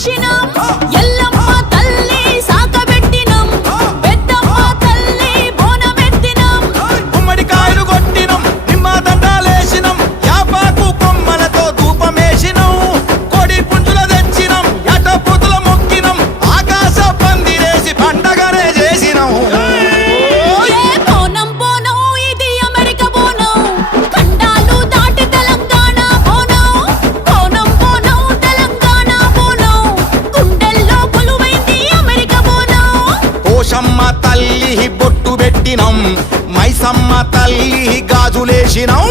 చేసినాం ఎల్లమ్మ తల్లి సాకబెట్టినాం పెద్దమ్మ తల్లి బోనమెత్తినాం గుమ్మడికాయలు కొట్టినాం నిమ్మ దండాలేసినాం యాపాకు కొమ్మలతో ధూపమేసినాం కోడి పుంజుల తెచ్చినాం ఎటపూతుల మొక్కినాం ఆకాశ పందిరేసి పండగనే చేసినాం బోనం బోనం ఇది అమెరికా బోనం ఖండాలు దాటి తెలంగాణ బోనం బోనం బోనం తెలంగాణ బోనం గుండెల్లో కొలువైంది అమెరికా బోనం పోషమ్మ తల్లి బొట్టు పెట్టినాం మైసమ్మ తల్లి గాజులేసినాం